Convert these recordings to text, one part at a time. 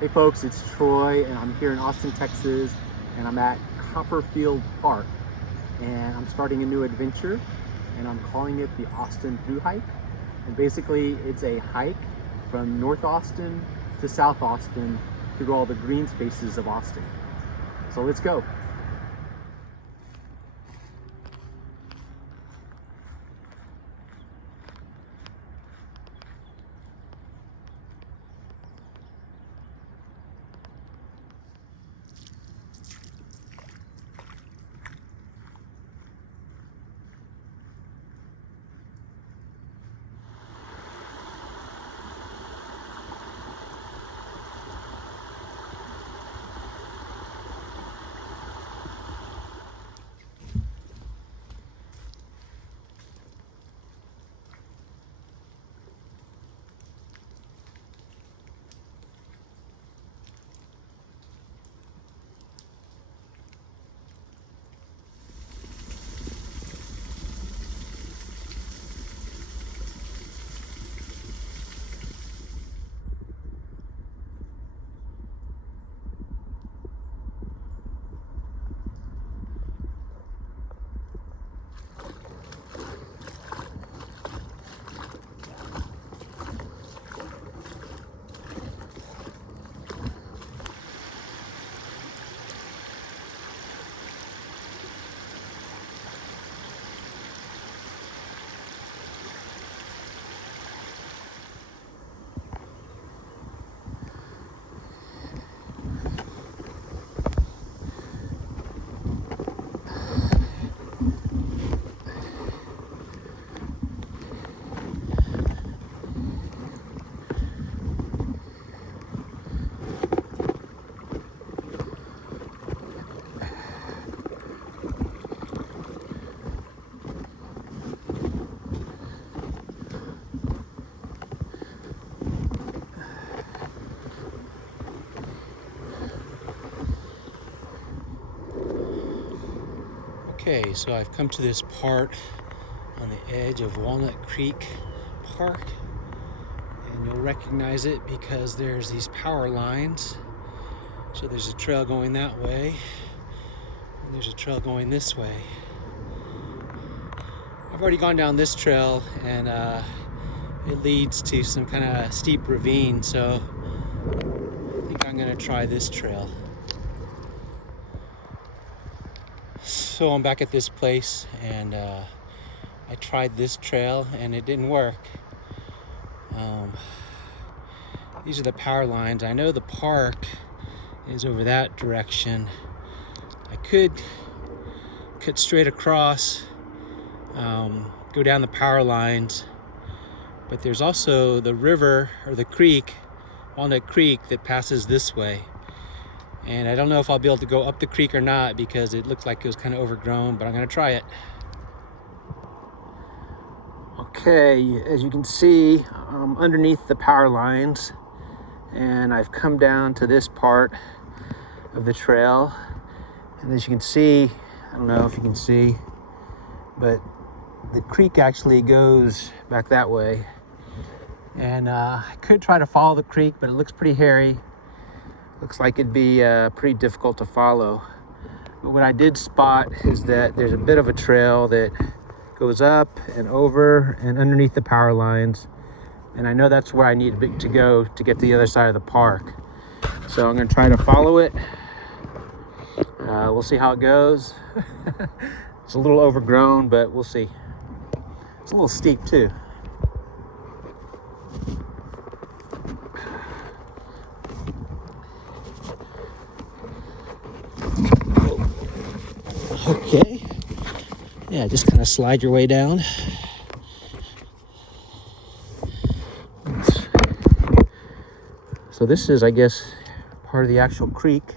Hey folks, it's Troy and I'm here in Austin, Texas, and I'm at Copperfield Park, and I'm starting a new adventure, and I'm calling it the Austin Thru Hike. And basically it's a hike from North Austin to South Austin through all the green spaces of Austin. So let's go. Okay, so I've come to this part on the edge of Walnut Creek Park, and you'll recognize it because there's these power lines. So there's a trail going that way, and there's a trail going this way. I've already gone down this trail, and it leads to some kind of steep ravine, so I think I'm gonna try this trail. So I'm back at this place, and I tried this trail and it didn't work. These are the power lines. I know the park is over that direction. I could cut straight across, go down the power lines, but there's also the river, or the creek, Walnut Creek, that passes this way. And I don't know if I'll be able to go up the creek or not because it looked like it was kind of overgrown, but I'm gonna try it. Okay, as you can see, I'm underneath the power lines, and I've come down to this part of the trail. And as you can see, I don't know if you can see, but the creek actually goes back that way. And I could try to follow the creek, but it looks pretty hairy. Looks like it'd be pretty difficult to follow. But what I did spot is that there's a bit of a trail that goes up and over and underneath the power lines. And I know that's where I need to go to get to the other side of the park. So I'm gonna try to follow it. We'll see how it goes. It's a little overgrown, but we'll see. It's a little steep too. Okay, yeah, just kind of slide your way down. So this is, I guess, part of the actual creek.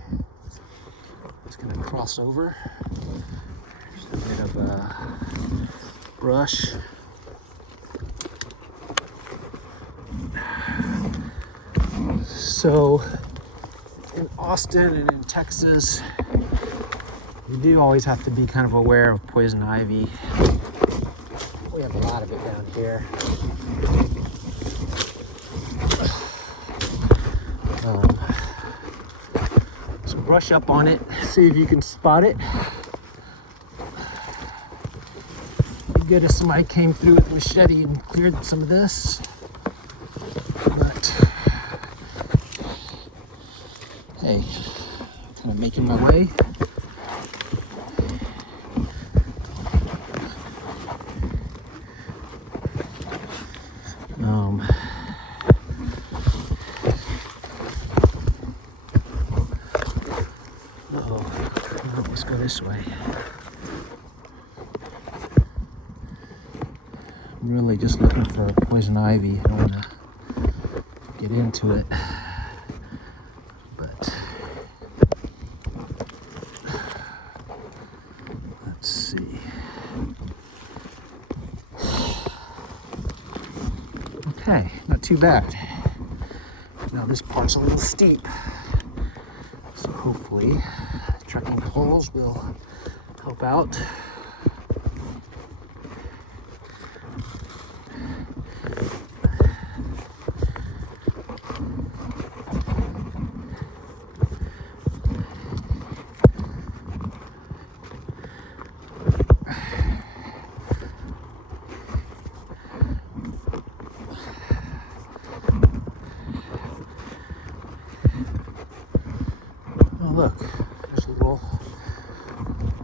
It's gonna cross over. There's a bit of brush. So in Austin and in Texas, you do always have to be kind of aware of poison ivy. We have a lot of it down here. brush up on it, see if you can spot it. Be good if somebody came through with a machete and cleared some of this. But hey, kind of making my way. Let's go this way. I'm really just looking for poison ivy. I don't want to get into it, but let's see. Okay, not too bad. Now this part's a little steep, so hopefully trekking poles will help out. Oh look, there's a little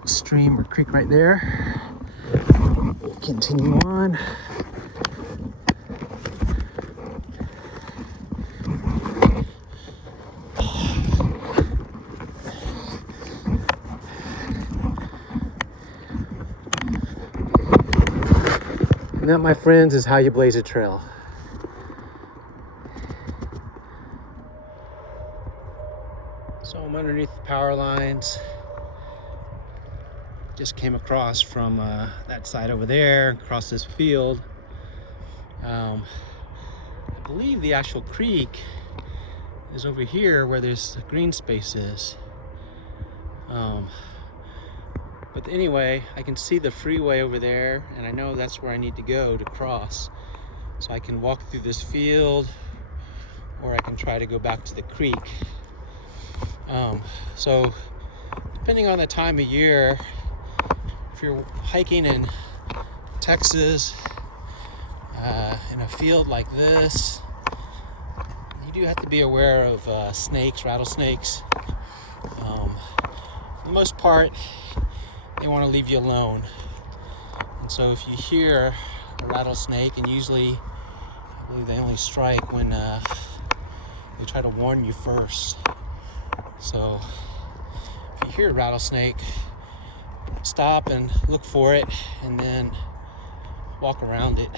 stream or creek right there. We'll continue on. And that, my friends, is how you blaze a trail. So I'm underneath the power lines. Just came across from that side over there, across this field. I believe the actual creek is over here where this green space is. But anyway, I can see the freeway over there, and I know that's where I need to go to cross. So I can walk through this field, or I can try to go back to the creek. So depending on the time of year, if you're hiking in Texas, in a field like this, you do have to be aware of snakes, rattlesnakes. For the most part, they want to leave you alone. And so if you hear a rattlesnake, and usually I believe they only strike when they try to warn you first. So if you hear a rattlesnake, stop and look for it, and then walk around it.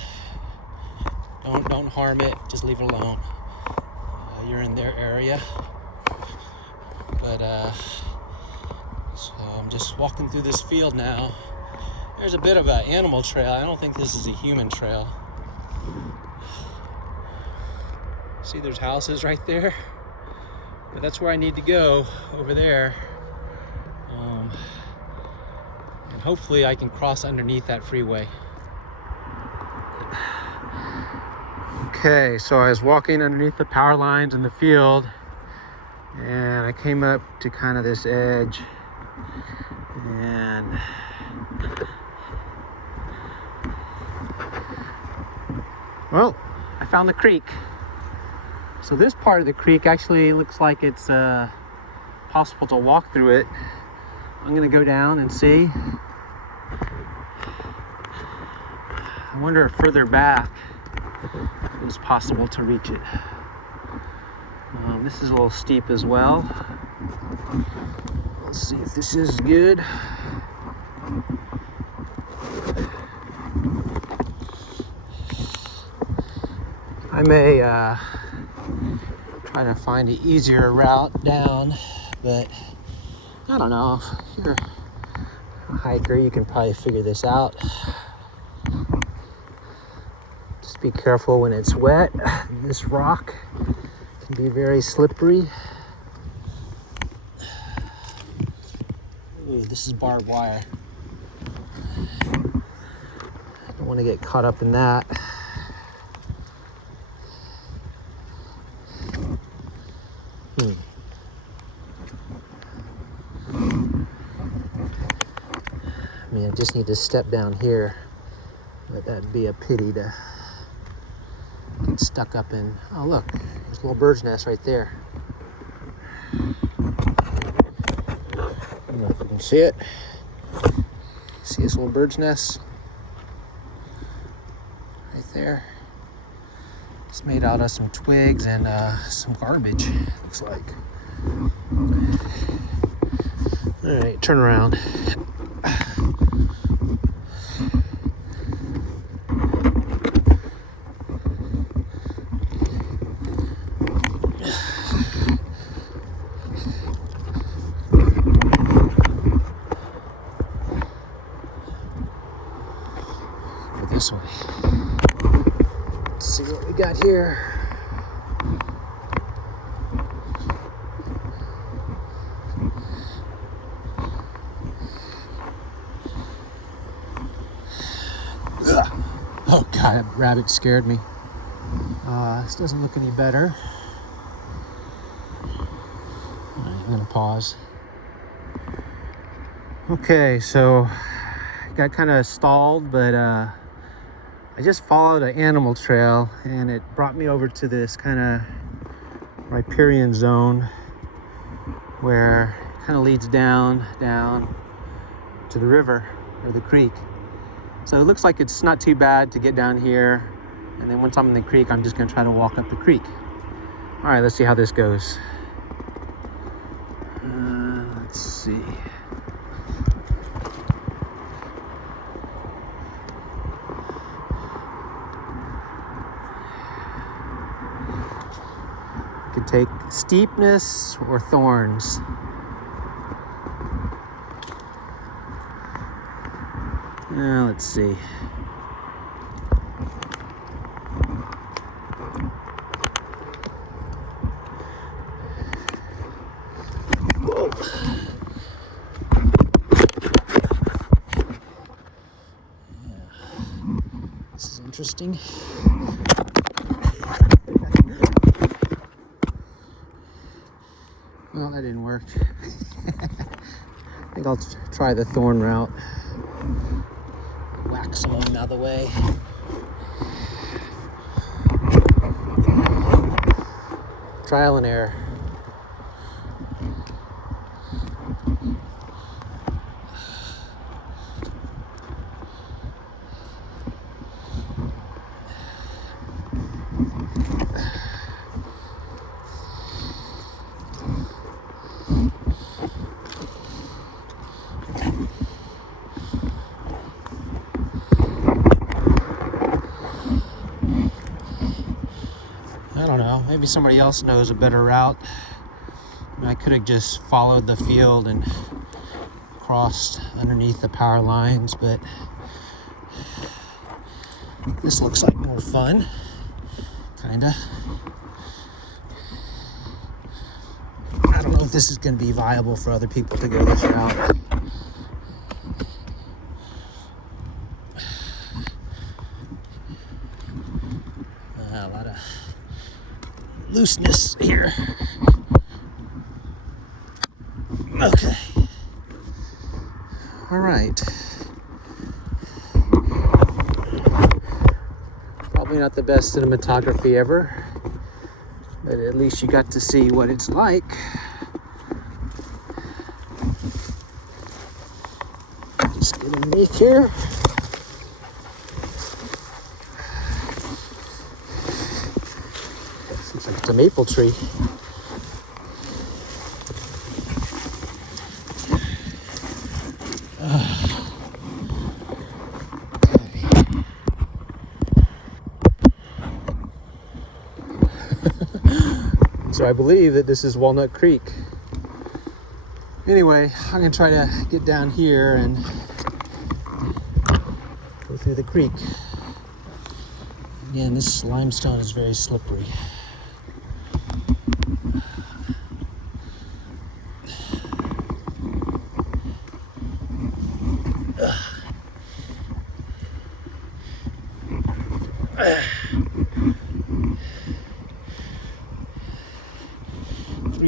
Don't harm it, just leave it alone. You're in their area. But so I'm just walking through this field now. There's a bit of an animal trail. I don't think this is a human trail. See, there's houses right there, but that's where I need to go, over there. And hopefully I can cross underneath that freeway. Okay, so I was walking underneath the power lines in the field, and I came up to kind of this edge, and well, I found the creek. So this part of the creek actually looks like it's possible to walk through it. I'm gonna go down and see. I wonder if further back it was possible to reach it. This is a little steep as well. Let's see if this is good. I may try to find an easier route down, but I don't know. If you're a hiker, you can probably figure this out. Just be careful when it's wet. This rock can be very slippery. Ooh, this is barbed wire. I don't want to get caught up in that. just need to step down here, but that'd be a pity to get stuck up in. Oh look, there's a little bird's nest right there. I don't know if you can see it. See this little bird's nest? Right there. It's made out of some twigs and some garbage, looks like. All right, turn around. Go this way. Let's see what we got here. Oh God, that rabbit scared me. This doesn't look any better. All right, I'm gonna pause. Okay, so got kind of stalled, but I just followed an animal trail and it brought me over to this kind of riparian zone where it kind of leads down to the river or the creek. So it looks like it's not too bad to get down here, and then once I'm in the creek, I'm just gonna try to walk up the creek. All right, let's see how this goes. Let's see. I could take steepness or thorns. Let's see. Whoa. Yeah. This is interesting. Well, that didn't work. I think I'll try the thorn route. Whack some of them out of the way. Trial and error. I don't know, maybe somebody else knows a better route. I could have just followed the field and crossed underneath the power lines, but this looks like more fun, kinda. I don't know if this is going to be viable for other people to go this route. A lot of looseness here. Okay. All right. Probably not the best cinematography ever, but at least you got to see what it's like. Just get underneath here. Looks like it's a maple tree. So I believe that this is Walnut Creek. Anyway, I'm gonna try to get down here and go through the creek. Again, this limestone is very slippery.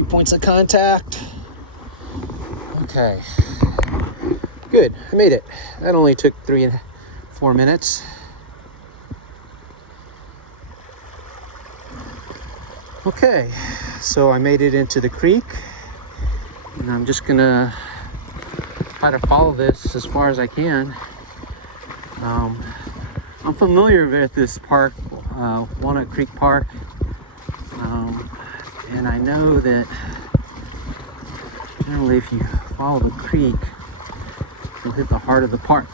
Points of contact. Okay. Good, I made it. That only took 4 minutes. Okay, so I made it into the creek, and I'm just gonna try to follow this as far as I can. I'm familiar with this park, Walnut Creek Park, and I know that generally if you follow the creek, you'll hit the heart of the park.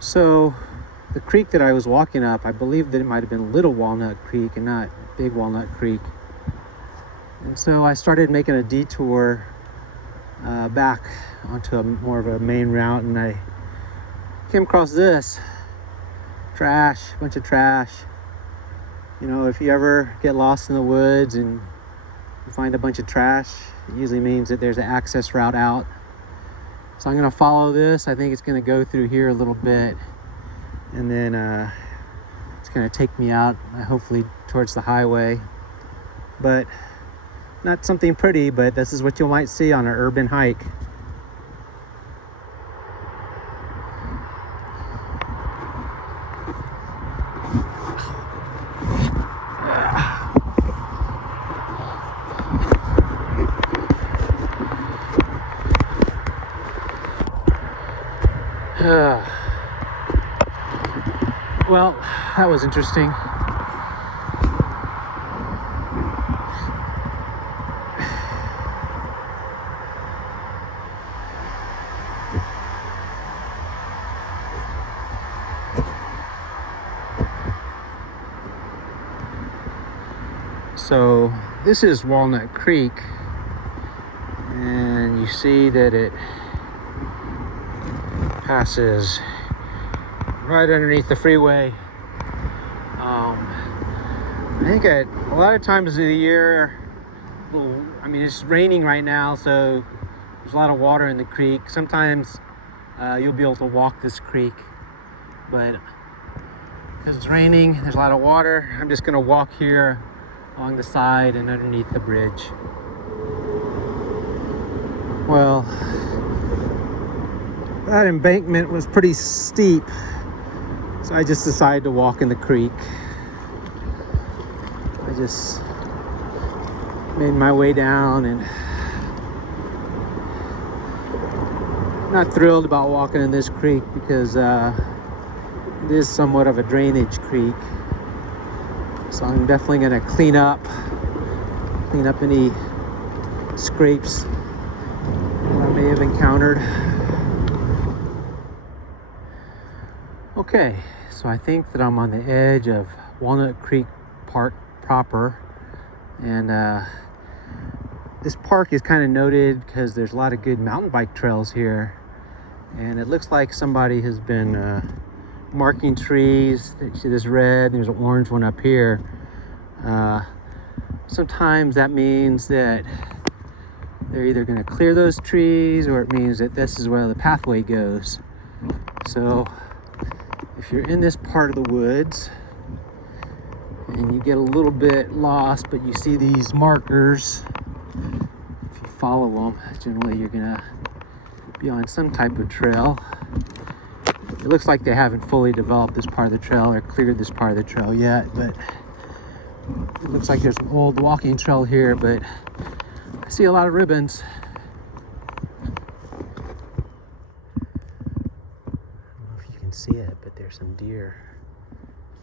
So the creek that I was walking up, I believe that it might have been Little Walnut Creek and not Big Walnut Creek. And so I started making a detour back onto more of a main route, and I came across this trash, bunch of trash. You know, if you ever get lost in the woods and you find a bunch of trash, it usually means that there's an access route out. So I'm gonna follow this. I think it's gonna go through here a little bit, and then it's gonna take me out, hopefully towards the highway. But not something pretty, but this is what you might see on an urban hike. Well, that was interesting. So this is Walnut Creek, and you see that it passes right underneath the freeway. I think a lot of times of the year, I mean, it's raining right now, so there's a lot of water in the creek. Sometimes you'll be able to walk this creek, but because it's raining, there's a lot of water, I'm just gonna walk here along the side and underneath the bridge. Well, that embankment was pretty steep, so I just decided to walk in the creek. I just made my way down, and not thrilled about walking in this creek because it is somewhat of a drainage creek. So I'm definitely going to clean up any scrapes that I may have encountered. Okay, so I think that I'm on the edge of Walnut Creek Park proper, and this park is kind of noted because there's a lot of good mountain bike trails here, and it looks like somebody has been marking trees. You see this red, there's an orange one up here. Sometimes that means that they're either going to clear those trees, or it means that this is where the pathway goes. So if you're in this part of the woods and you get a little bit lost, but you see these markers, if you follow them, generally you're gonna be on some type of trail. It looks like they haven't fully developed this part of the trail or cleared this part of the trail yet, but it looks like there's an old walking trail here, but I see a lot of ribbons. I don't know if you can see it, but there's some deer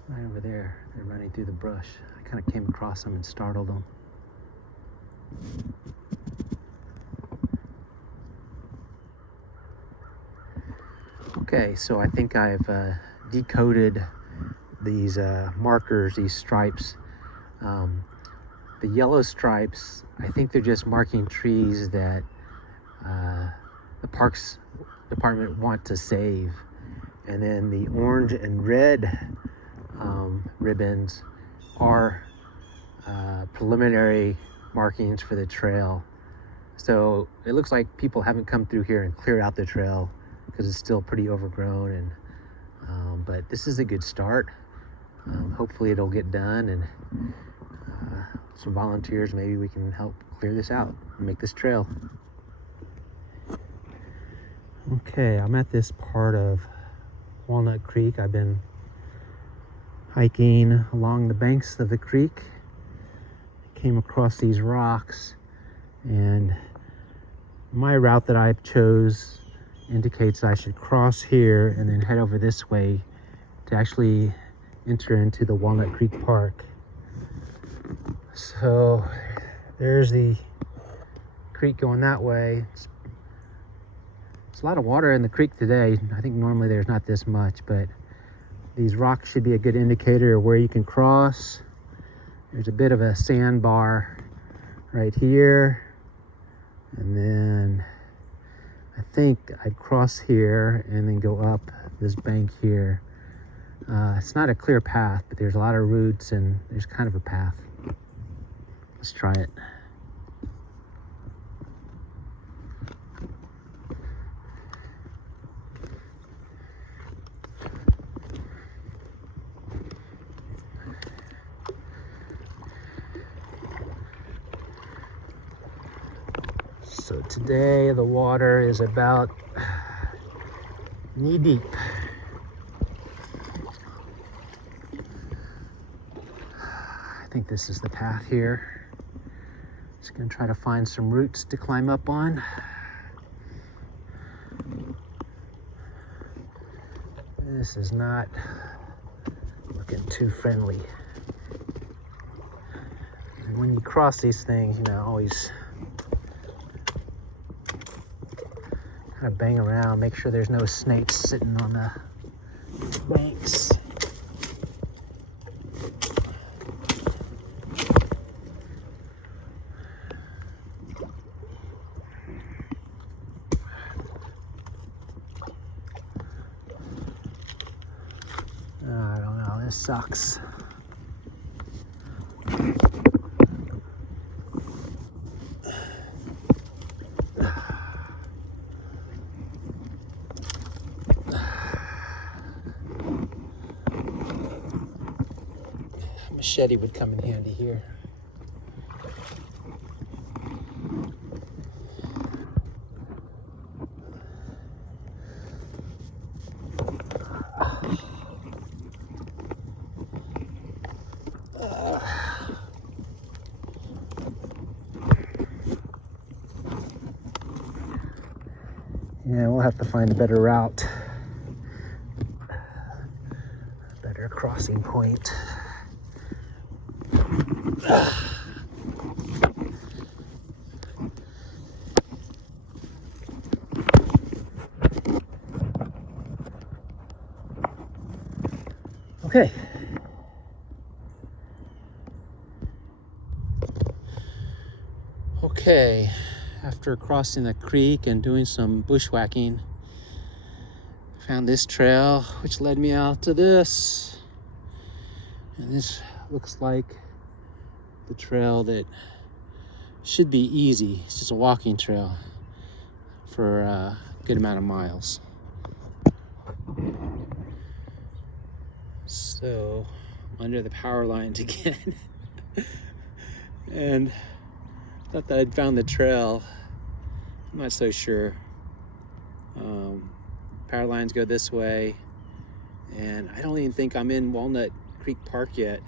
right over there. They're running through the brush. I kind of came across them and startled them. Okay, so I think I've decoded these markers, these stripes. The yellow stripes, I think they're just marking trees that the Parks Department want to save. And then the orange and red ribbons are preliminary markings for the trail. So it looks like people haven't come through here and cleared out the trail because it's still pretty overgrown, and but this is a good start. Hopefully it'll get done, and some volunteers, maybe we can help clear this out and make this trail. Okay, I'm at this part of Walnut Creek. I've been hiking along the banks of the creek. Came across these rocks, and my route that I chose indicates I should cross here and then head over this way to actually enter into the Walnut Creek Park. So there's the creek going that way. It's a lot of water in the creek today. I think normally there's not this much, but these rocks should be a good indicator of where you can cross. There's a bit of a sandbar right here, and then I think I'd cross here and then go up this bank here. It's not a clear path, but there's a lot of roots and there's kind of a path. Let's try it. So today the water is about knee deep. I think this is the path here. Just gonna try to find some roots to climb up on. This is not looking too friendly. And when you cross these things, you know, always kind of bang around, make sure there's no snakes sitting on the banks. I don't know, this sucks. Machete would come in handy here. Yeah, we'll have to find a better route, a better crossing point. Okay. Okay, after crossing the creek and doing some bushwhacking, I found this trail which led me out to this. And this looks like the trail that should be easy. It's just a walking trail for a good amount of miles. So, under the power lines again. And thought that I'd found the trail. I'm not so sure. Power lines go this way, and I don't even think I'm in Walnut Creek Park yet.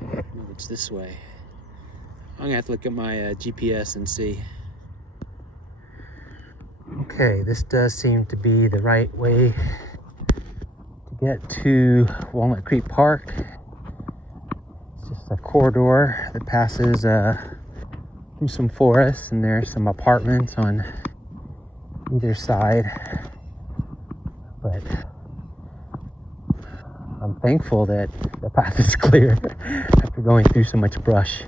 No, it's this way. I'm gonna have to look at my GPS and see. Okay, this does seem to be the right way to get to Walnut Creek Park. It's just a corridor that passes through some forests, and there's some apartments on either side. But I'm thankful that the path is clear after going through so much brush.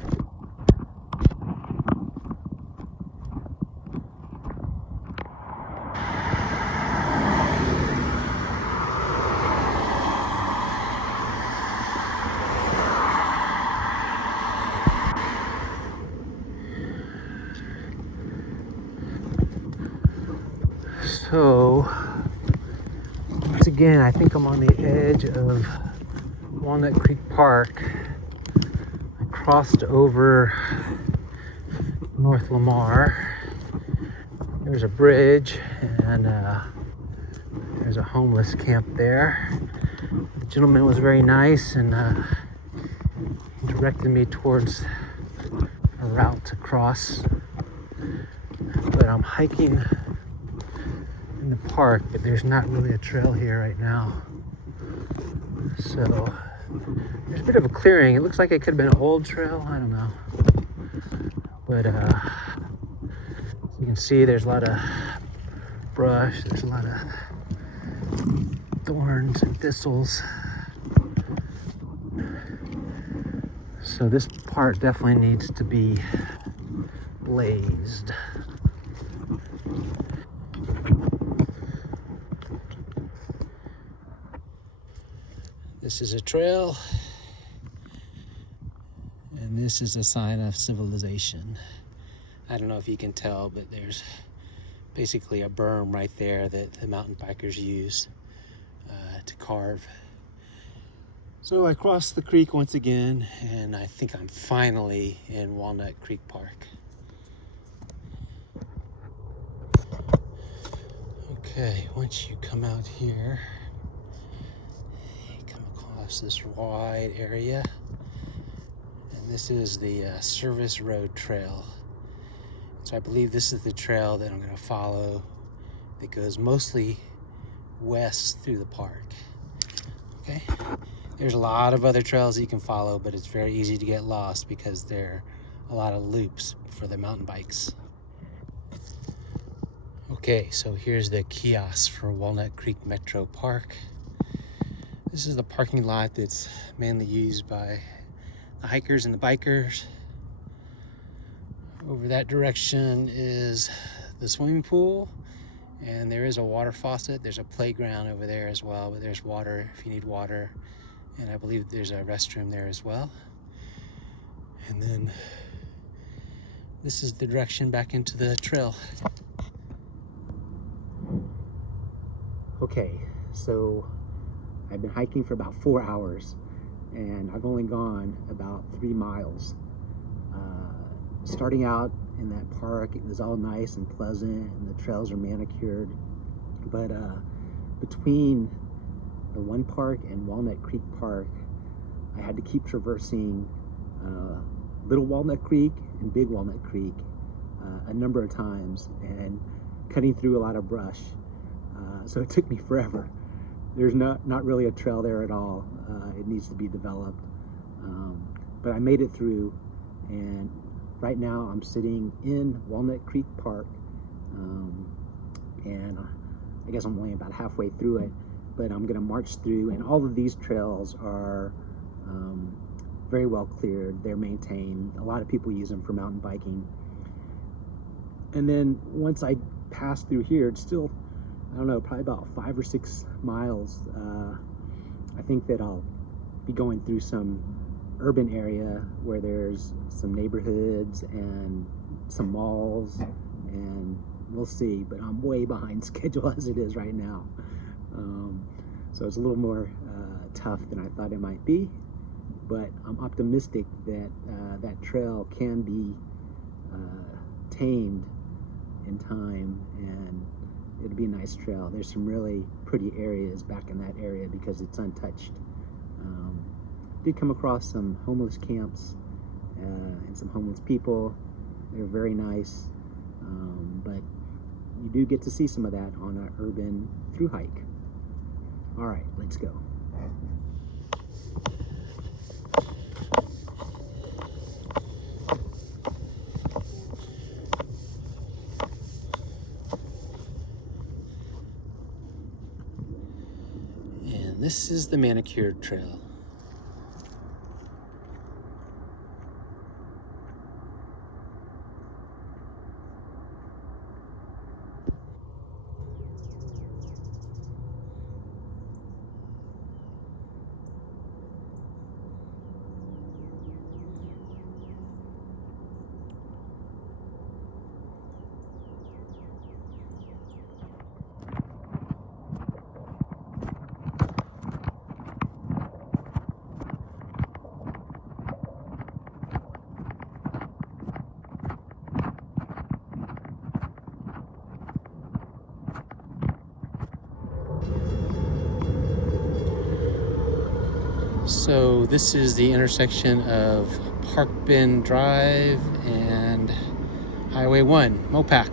So once again, I think I'm on the edge of Walnut Creek Park. I crossed over North Lamar. There's a bridge, and there's a homeless camp there. The gentleman was very nice and directed me towards a route to cross. But I'm hiking in the park, but there's not really a trail here right now. So there's a bit of a clearing. It looks like it could have been an old trail. I don't know. But as you can see, there's a lot of brush. There's a lot of thorns and thistles. So this part definitely needs to be blazed. This is a trail, and this is a sign of civilization. I don't know if you can tell, but there's basically a berm right there that the mountain bikers use to carve. So I crossed the creek once again, and I think I'm finally in Walnut Creek Park. Okay, once you come out here, you come across this wide area, and this is the Service Road Trail. So I believe this is the trail that I'm going to follow that goes mostly west through the park. Okay, there's a lot of other trails that you can follow, but it's very easy to get lost because there are a lot of loops for the mountain bikes. Okay, so here's the kiosk for Walnut Creek Metro Park. This is the parking lot that's mainly used by the hikers and the bikers. Over that direction is the swimming pool, and there is a water faucet. There's a playground over there as well, but there's water if you need water, and I believe there's a restroom there as well. And then this is the direction back into the trail. Okay, so I've been hiking for about 4 hours, and I've only gone about 3 miles. Starting out in that park, it was all nice and pleasant, and the trails are manicured. But between the one park and Walnut Creek Park, I had to keep traversing Little Walnut Creek and Big Walnut Creek a number of times, and cutting through a lot of brush. So it took me forever. There's not really a trail there at all. It needs to be developed. But I made it through, and right now I'm sitting in Walnut Creek Park, and I guess I'm only about halfway through it, but I'm gonna march through, and all of these trails are very well cleared. They're maintained. A lot of people use them for mountain biking. And then once I pass through here, it's still, I don't know, probably about 5 or 6 miles. I think that I'll be going through some urban area where there's some neighborhoods and some malls, and we'll see. But I'm way behind schedule as it is right now. So it's a little more tough than I thought it might be. But I'm optimistic that that trail can be tamed in time, and it'll be a nice trail. There's some really pretty areas back in that area because it's untouched. Did come across some homeless camps and some homeless people. They're very nice, but you do get to see some of that on an urban thru hike. All right, let's go. And this is the manicured trail. So this is the intersection of Park Bend Drive and Highway 1, Mopac.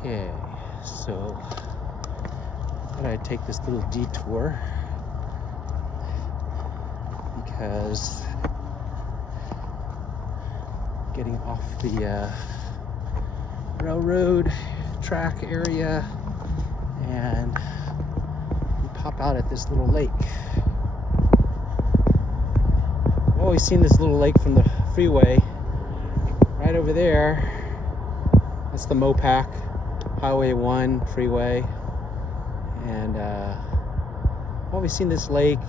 Okay, so I thought I'd take this little detour because getting off the railroad track area, and we pop out at this little lake. I've always seen this little lake from the freeway right over there. That's the Mopac Highway 1 freeway, and I've always seen this lake.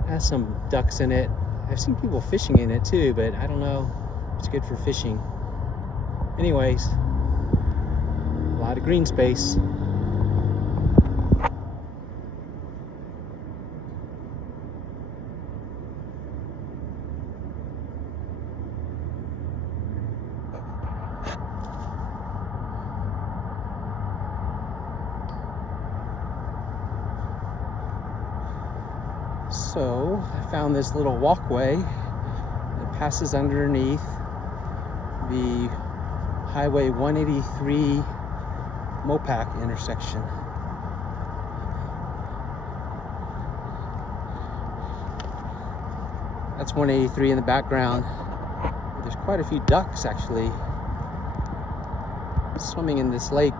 It has some ducks in it. I've seen people fishing in it too, but I don't know if it's good for fishing. Anyways, a lot of green space. So I found this little walkway that passes underneath the Highway 183 Mopac intersection. That's 183 in the background. There's quite a few ducks actually swimming in this lake.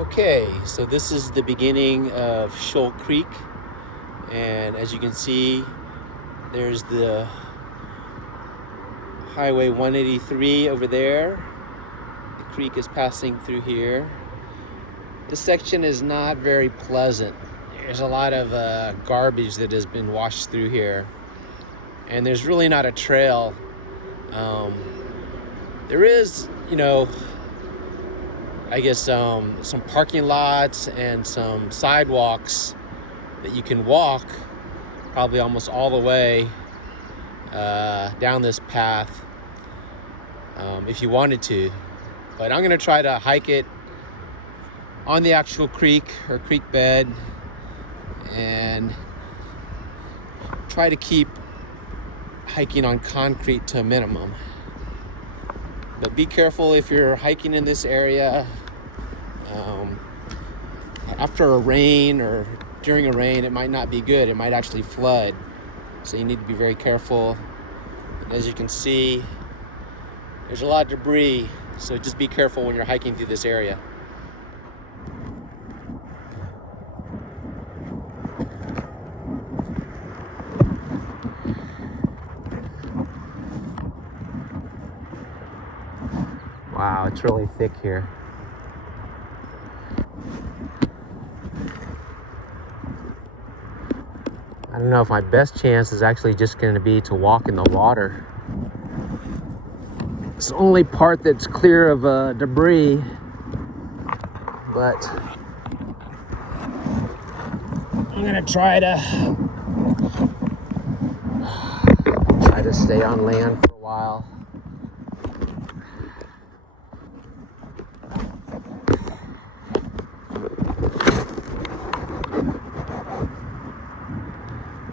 Okay, so this is the beginning of Shoal Creek, and as you can see, there's the Highway 183 over there. The creek is passing through here. This section is not very pleasant. There's a lot of garbage that has been washed through here, and there's really not a trail. There is, I guess some parking lots and some sidewalks that you can walk probably almost all the way down this path if you wanted to. But I'm gonna try to hike it on the actual creek or creek bed and try to keep hiking on concrete to a minimum. But be careful if you're hiking in this area. After a rain or during a rain, it might not be good. It might actually flood. So you need to be very careful. And as you can see, there's a lot of debris. So just be careful when you're hiking through this area. Wow, it's really thick here. I don't know if my best chance is actually just going to be to walk in the water. It's the only part that's clear of debris, but I'm going to try to stay on land for a while.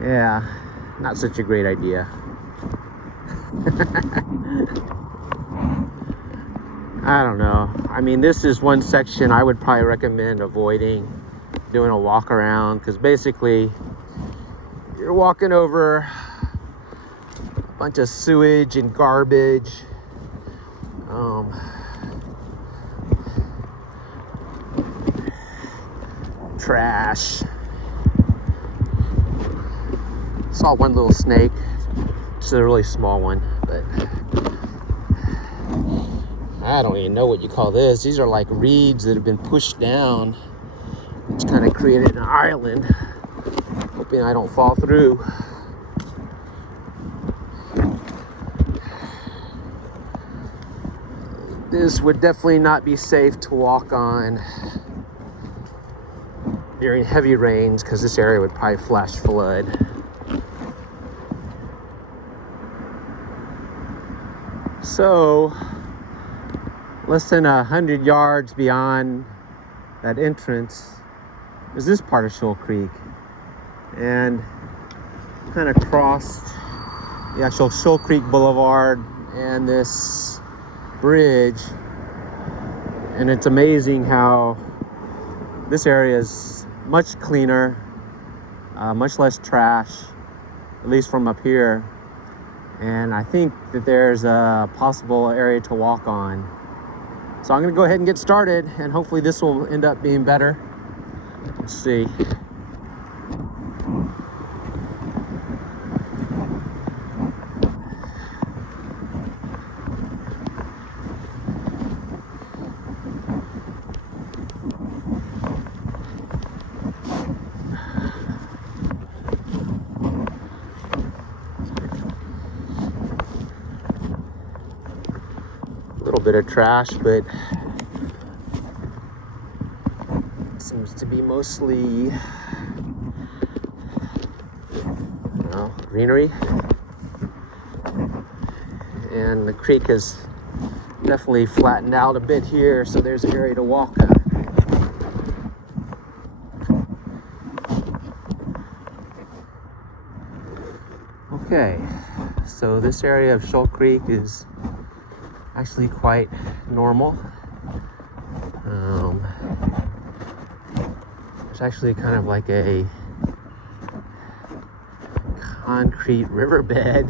Yeah, not such a great idea. I don't know. I mean, this is one section I would probably recommend avoiding doing a walk around, because basically you're walking over a bunch of sewage and garbage. Trash. Saw one little snake. It's a really small one, but I don't even know what you call this. These are like reeds that have been pushed down. It's kind of created an island. Hoping I don't fall through. This would definitely not be safe to walk on during heavy rains, because this area would probably flash flood. So, less than 100 yards beyond that entrance is this part of Shoal Creek, and kind of crossed the actual Shoal Creek Boulevard and this bridge, and it's amazing how this area is much cleaner, much less trash, at least from up here. And I think that there's a possible area to walk on. So I'm gonna go ahead and get started, and hopefully this will end up being better. Let's see. Bit of trash, but seems to be mostly, you know, greenery. And the creek has definitely flattened out a bit here, so there's an area to walk on. Okay, so this area of Shoal Creek is actually quite normal. It's actually kind of like a concrete riverbed.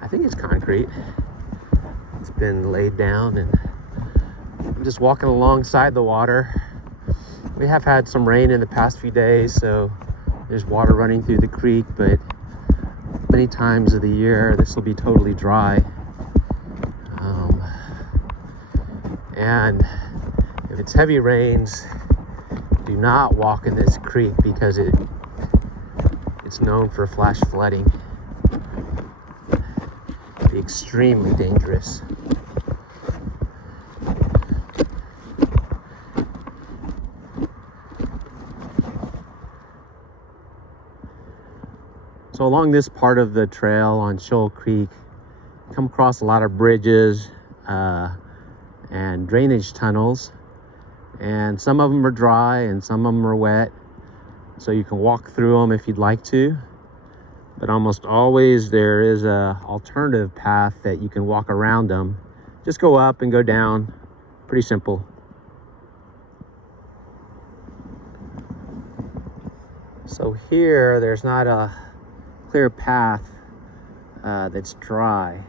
I think it's concrete. It's been laid down, and I'm just walking alongside the water. We have had some rain in the past few days, so there's water running through the creek, but many times of the year this will be totally dry. And if it's heavy rains, do not walk in this creek, because it's known for flash flooding. It'd be extremely dangerous. So along this part of the trail on Shoal Creek, you come across a lot of bridges and drainage tunnels, and some of them are dry and some of them are wet, so you can walk through them if you'd like to, but almost always there is a alternative path that you can walk around them. Just go up and go down, pretty simple. So here there's not a clear path that's dry,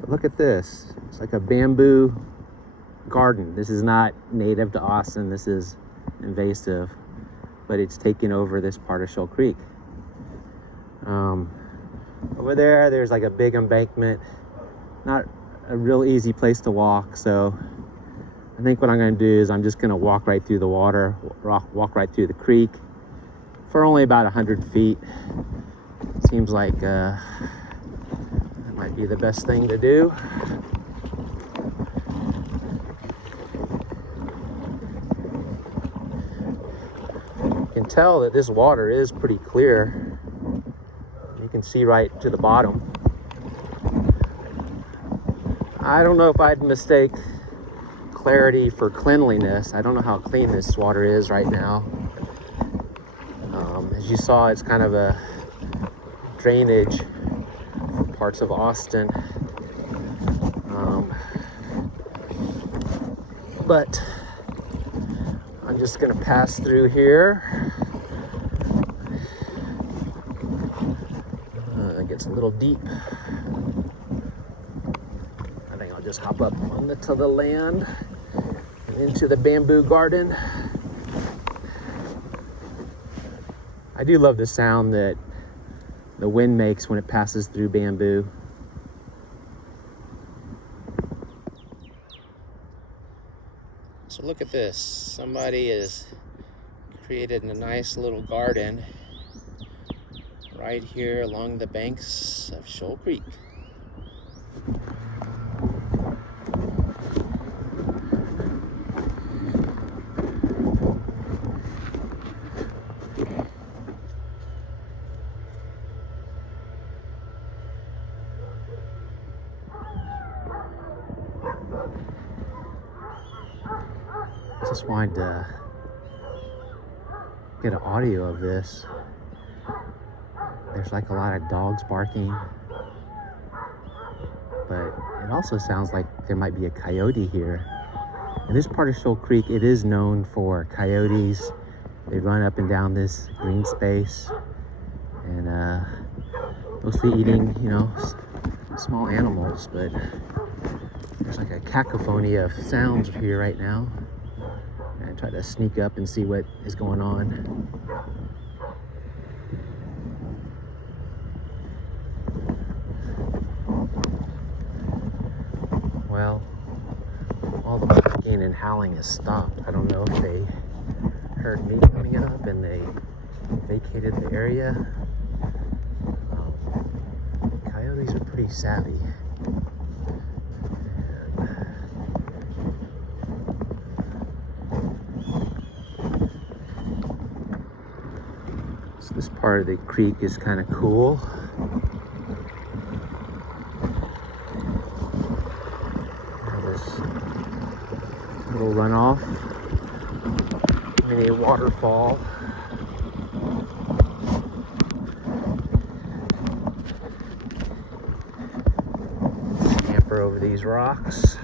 but look at this. It's like a bamboo garden. This is not native to Austin. This is invasive, but it's taken over this part of Shoal Creek. Over there's like a big embankment. Not a real easy place to walk, so I think what I'm going to do is I'm just going to walk right through the water, walk right through the creek for only about 100 feet. Seems like that might be the best thing to do. You can tell that this water is pretty clear. You can see right to the bottom. I don't know if I'd mistake clarity for cleanliness. I don't know how clean this water is right now. As you saw, it's kind of a drainage for parts of Austin. But I'm just gonna pass through here. It gets a little deep. I think I'll just hop up onto the land and into the bamboo garden. I do love the sound that the wind makes when it passes through bamboo. So look at this. Somebody has created a nice little garden right here along the banks of Shoal Creek. Just wanted to get an audio of this. There's like a lot of dogs barking, but it also sounds like there might be a coyote here. In this part of Shoal Creek, it is known for coyotes. They run up and down this green space and mostly eating, small animals, but there's like a cacophony of sounds here right now. And I try to sneak up and see what is going on. Well, all the barking and howling has stopped. I don't know if they heard me coming up and they vacated the area. Coyotes are pretty savvy. So this part of the creek is kind of cool. Little runoff, mini waterfall. Scamper over these rocks.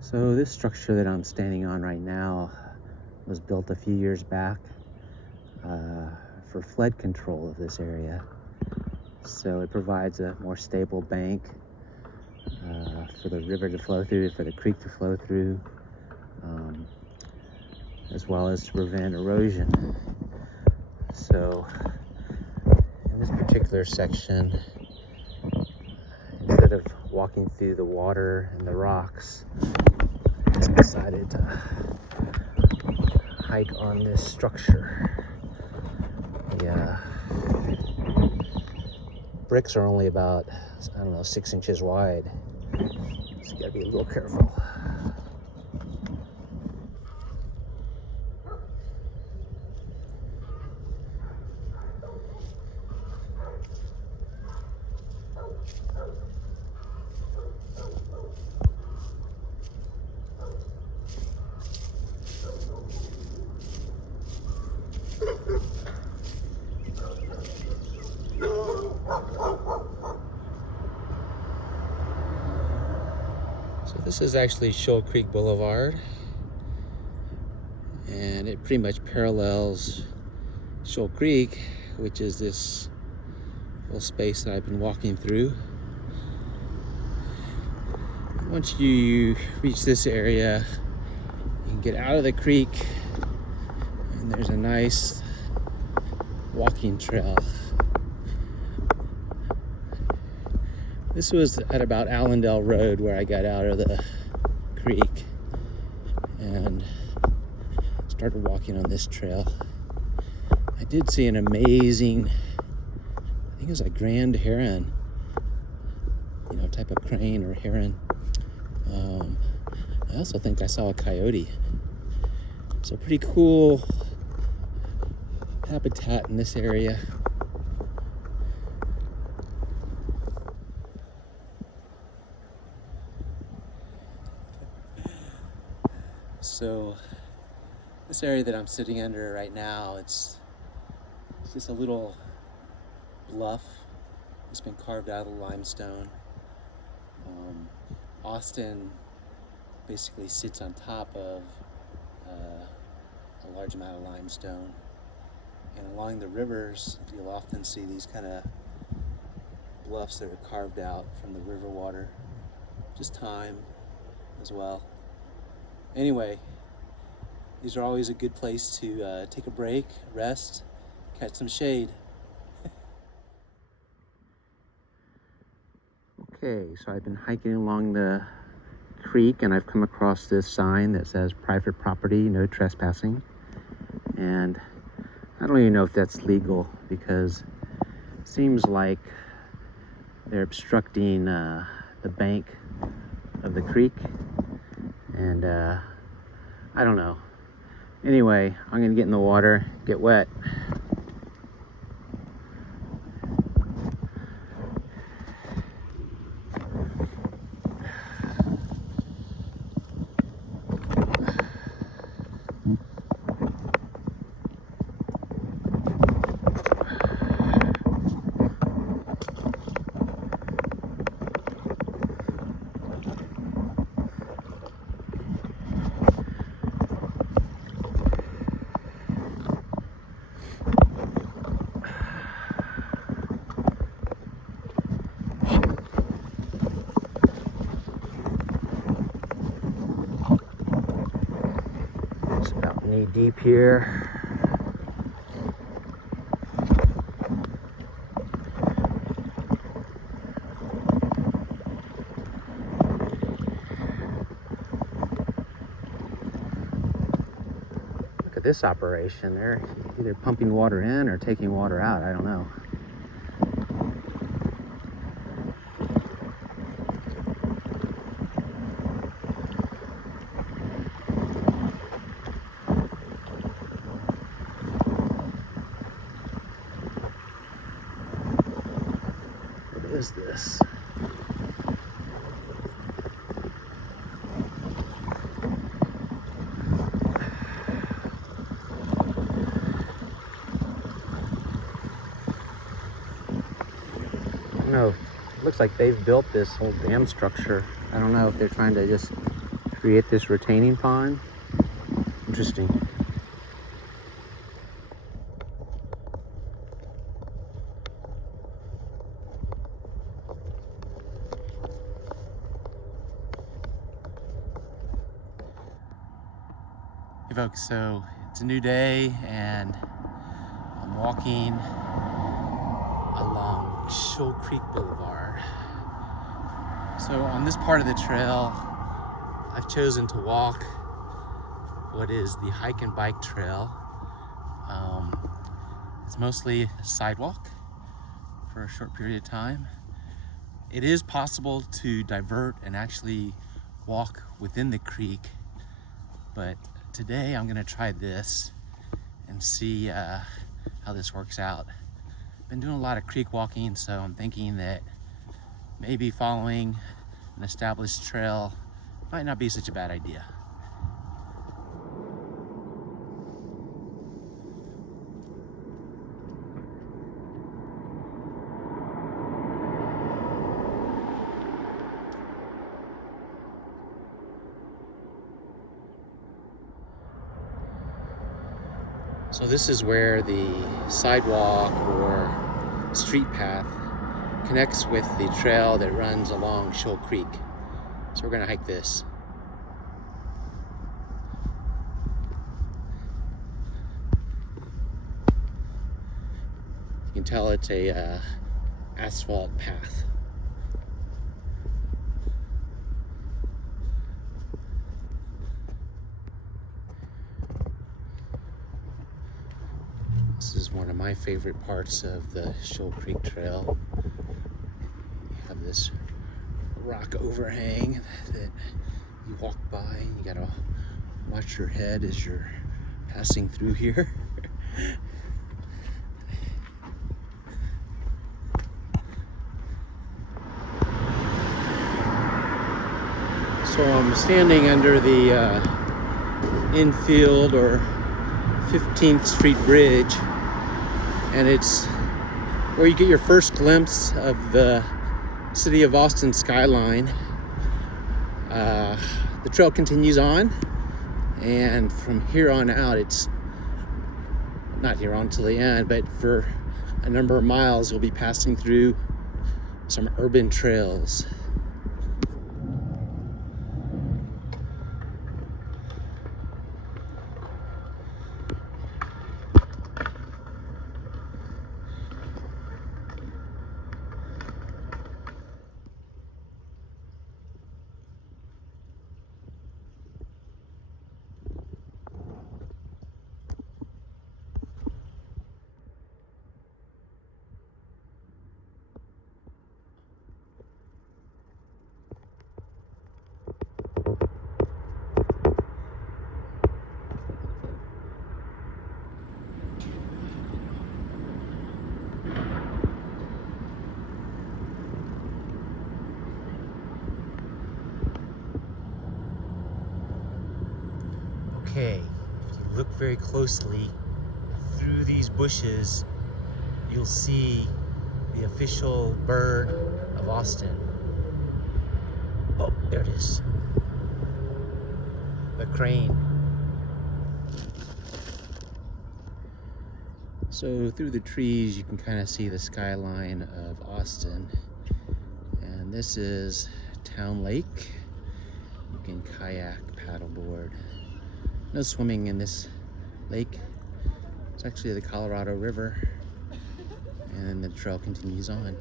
So this structure that I'm standing on right now was built a few years back for flood control of this area. So it provides a more stable bank for the river to flow through, for the creek to flow through, as well as to prevent erosion. So in this particular section, instead of walking through the water and the rocks, I just decided to hike on this structure. The bricks are only about, I don't know, 6 inches wide, so you gotta be a little careful. So this is actually Shoal Creek Boulevard, and it pretty much parallels Shoal Creek, which is this little space that I've been walking through. Once you reach this area, you can get out of the creek, and there's a nice walking trail. This was at about Allendale Road where I got out of the creek and started walking on this trail. I did see an amazing, I think it was a grand heron, you know, type of crane or heron. I also think I saw a coyote. So pretty cool habitat in this area. So this area that I'm sitting under right now, it's just a little bluff. It's been carved out of the limestone. Austin basically sits on top of a large amount of limestone. And along the rivers, you'll often see these kind of bluffs that are carved out from the river water. Just time as well. Anyway, these are always a good place to take a break, rest, catch some shade. Okay, so I've been hiking along the creek and I've come across this sign that says private property, no trespassing. And I don't even know if that's legal because it seems like they're obstructing the bank of the creek. And I don't know. Anyway, I'm gonna get in the water, get wet. Knee deep here. Look at this operation. They're either pumping water in or taking water out. I don't know. What is this? I don't know. It looks like they've built this whole dam structure. I don't know if they're trying to just create this retaining pond. Interesting. Hey folks, so it's a new day and I'm walking along Creek Boulevard. So on this part of the trail, I've chosen to walk what is the hike and bike trail. It's mostly a sidewalk for a short period of time. It is possible to divert and actually walk within the creek, but today I'm gonna try this and see how this works out. Been doing a lot of creek walking, so I'm thinking that maybe following an established trail might not be such a bad idea. So this is where the sidewalk or street path connects with the trail that runs along Shoal Creek. So we're gonna hike this. You can tell it's a asphalt path. This is one of my favorite parts of the Shoal Creek Trail. You have this rock overhang that you walk by, and you gotta watch your head as you're passing through here. So I'm standing under the infield or 15th Street Bridge, and it's where you get your first glimpse of the city of Austin skyline. The trail continues on, and from here on out, it's not here on till the end, but for a number of miles you'll be passing through some urban trails. Okay, if you look very closely through these bushes, you'll see the official bird of Austin. Oh, there it is. The crane. So through the trees, you can kind of see the skyline of Austin. And this is Town Lake. You can kayak, paddleboard. No swimming in this lake. It's actually the Colorado River, and then the trail continues on.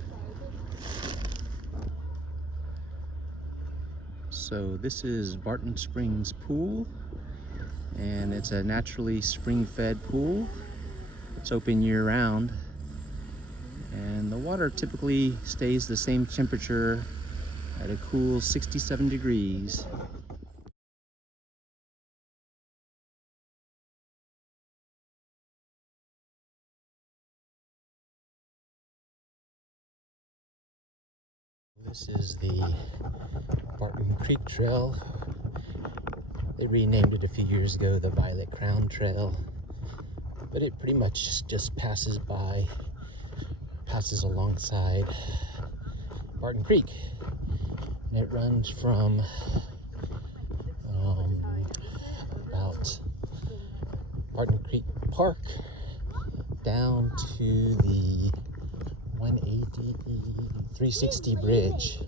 So this is Barton Springs Pool, and it's a naturally spring-fed pool. It's open year-round, and the water typically stays the same temperature at a cool 67 degrees. This is the Barton Creek Trail. They renamed it a few years ago the Violet Crown Trail, but it pretty much just passes alongside Barton Creek, and it runs from about Barton Creek Park down to the 360 bridge.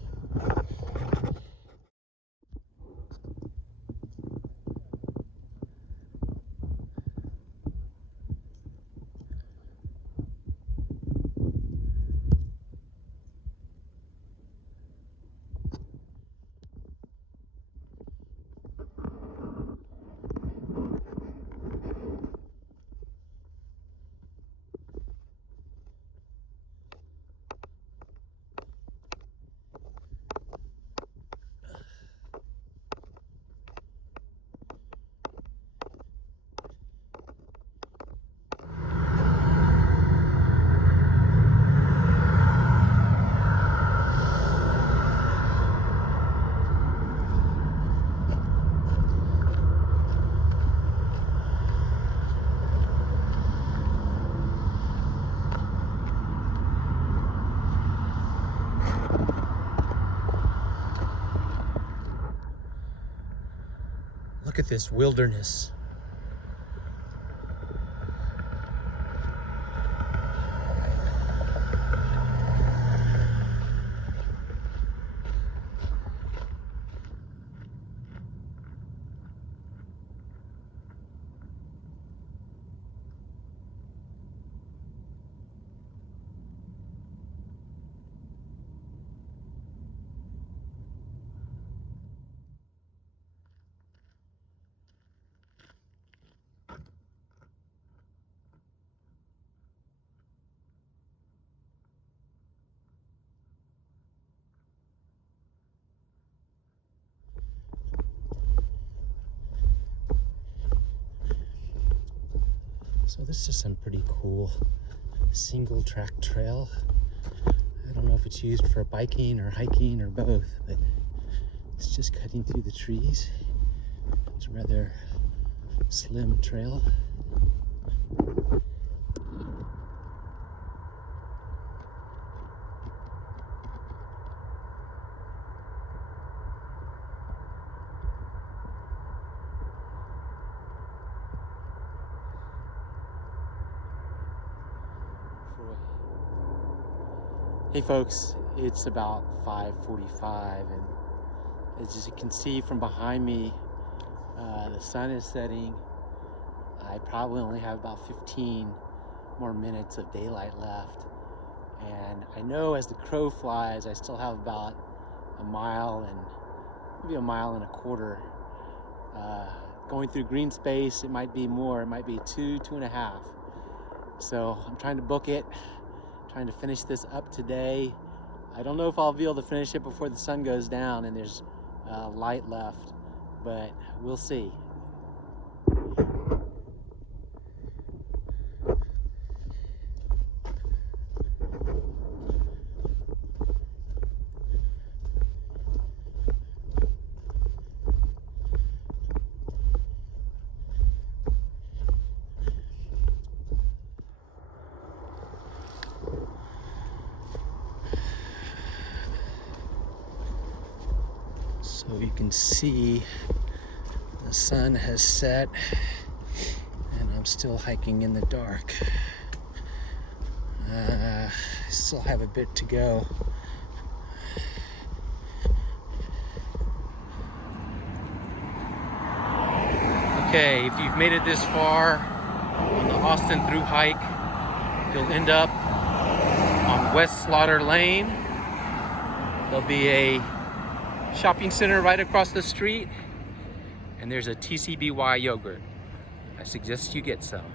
Look at this wilderness. So this is some pretty cool single track trail. I don't know if it's used for biking or hiking or both, but it's just cutting through the trees. It's a rather slim trail. Hey folks, it's about 5:45 and as you can see from behind me, the sun is setting. I probably only have about 15 more minutes of daylight left. And I know as the crow flies, I still have about a mile and maybe a mile and a quarter. Going through green space, it might be more, it might be 2.5. So I'm trying to book it. Trying to finish this up today. I don't know if I'll be able to finish it before the sun goes down and there's light left, but we'll see. So you can see the sun has set and I'm still hiking in the dark. I still have a bit to go. Okay, if you've made it this far on the Austin Thru Hike, you'll end up on West Slaughter Lane. There'll be a shopping center right across the street, and there's a TCBY yogurt. I suggest you get some.